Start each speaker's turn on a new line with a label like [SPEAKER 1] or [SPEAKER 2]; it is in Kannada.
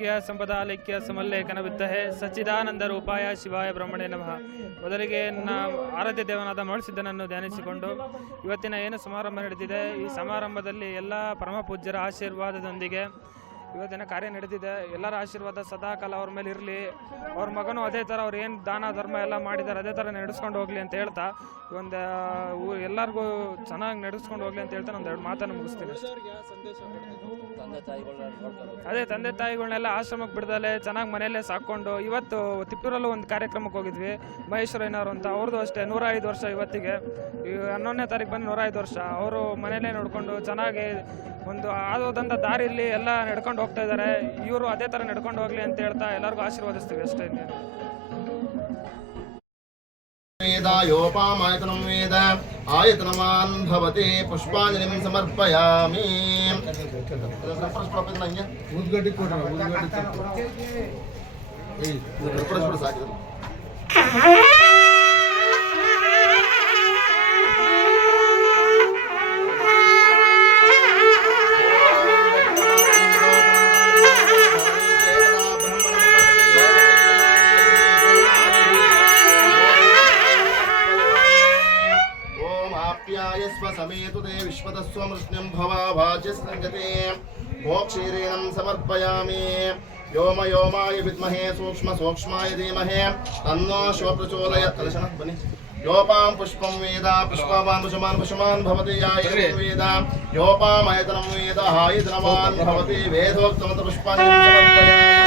[SPEAKER 1] ಯ ಸಂಪದಾಲಿಕ್ಯ ಸಮಲ್ಲೇಖನ ವಿತ್ತಹೆ ಸಚ್ಚಿದಾನಂದ ರೂಪಾಯ ಶಿವಾಯ ಬ್ರಹ್ಮಣೆ ನಮಃ. ಮೊದಲಿಗೆ ನನ್ನ ಆರಾಧ್ಯ ದೇವನಾದ ಮಳಸಿದ್ದನನ್ನು ಧ್ಯಾನಿಸಿಕೊಂಡು ಇವತ್ತಿನ ಏನು ಸಮಾರಂಭ ನಡೆದಿದೆ, ಈ ಸಮಾರಂಭದಲ್ಲಿ ಎಲ್ಲ ಪರಮ ಪೂಜ್ಯರ ಆಶೀರ್ವಾದದೊಂದಿಗೆ ಇವತ್ತಿನ ಕಾರ್ಯ ನಡೆದಿದೆ. ಎಲ್ಲರ ಆಶೀರ್ವಾದ ಸದಾ ಕಾಲ ಅವ್ರ ಮೇಲೆ ಇರಲಿ. ಅವ್ರ ಮಗನು ಅದೇ ಥರ ಅವ್ರು ಏನು ದಾನ, ಧರ್ಮ ಎಲ್ಲ ಮಾಡಿದ್ದಾರೆ ಅದೇ ಥರ ನಡೆಸ್ಕೊಂಡು ಹೋಗಲಿ ಅಂತ ಹೇಳ್ತಾ, ಒಂದು ಎಲ್ಲರಿಗೂ ಚೆನ್ನಾಗಿ ನಡೆಸ್ಕೊಂಡು ಹೋಗ್ಲಿ ಅಂತ ಹೇಳ್ತಾ ನಾನು ಎರಡು ಮಾತನ್ನು ಮುಗಿಸ್ತೀನಿ. ಅದೇ ತಂದೆ ತಾಯಿಗಳನ್ನೆಲ್ಲ ಆಶ್ರಮಕ್ಕೆ ಬಿಡ್ದಲೆ, ಚೆನ್ನಾಗಿ ಮನೆಯಲ್ಲೇ ಸಾಕೊಂಡು ಇವತ್ತು ತಿಪ್ಪೂರಲ್ಲೂ ಒಂದು ಕಾರ್ಯಕ್ರಮಕ್ಕೆ ಹೋಗಿದ್ವಿ. ಮಹೇಶ್ವರಯ್ಯನವರು ಅಂತ ಅವ್ರದ್ದು ಅಷ್ಟೇ ನೂರ ಐದು ವರ್ಷ ಇವತ್ತಿಗೆ. ಹನ್ನೊಂದನೇ ತಾರೀಕು ಬಂದು ನೂರ ಐದು ವರ್ಷ. ಅವರು ಮನೆಯಲ್ಲೇ ನೋಡಿಕೊಂಡು ಚೆನ್ನಾಗಿ ಒಂದು ಆದೋದಂಥ ದಾರಿಯಲ್ಲಿ ಎಲ್ಲ ನಡ್ಕೊಂಡು ಹೋಗ್ತಾ ಇದಾರೆ. ಇವರು ಅದೇ ತರ ನಡ್ಕೊಂಡು ಹೋಗ್ಲಿ ಅಂತ ಹೇಳ್ತಾ ಎಲ್ಲರಿಗೂ ಆಶೀರ್ವಾದಿಸ್ತೀವಿ ಅಷ್ಟೇ
[SPEAKER 2] ವೇದಾಯೋಪಾಮಾಯತನಂ ವೇದ ಆಯತನಮಾನ್ ಭವತಿ ಪುಷ್ಪಾಂಜಲಿಂ ಸಮರ್ಪಯಾಮಿ.
[SPEAKER 3] ಉದ್ಗಟ್ಟಿ ಕೊಡೋಣ
[SPEAKER 2] ಉದ್ಗಟ್ಟಿ ಸಾಕಿದ್ರು आप्यायस्व समेतु ते विश्वतस्वमृष्ण्यं भवाभाच्यसङ्गते मोक्षीरेणं समर्पयामि। व्योम व्योमाय विद्महे सूक्ष्म सूक्ष्माय धीमहे। तन्नो शिव प्रचोदयात् बनि योपां पुष्पं वेद पुष्पवान् पुष्पमान् पुष्पमान् भवति याय वेद। योपामयतनं वेद हायतनवान् भवति वेदोक्तमत पुष्पाञ्जलिं समर्पयामि।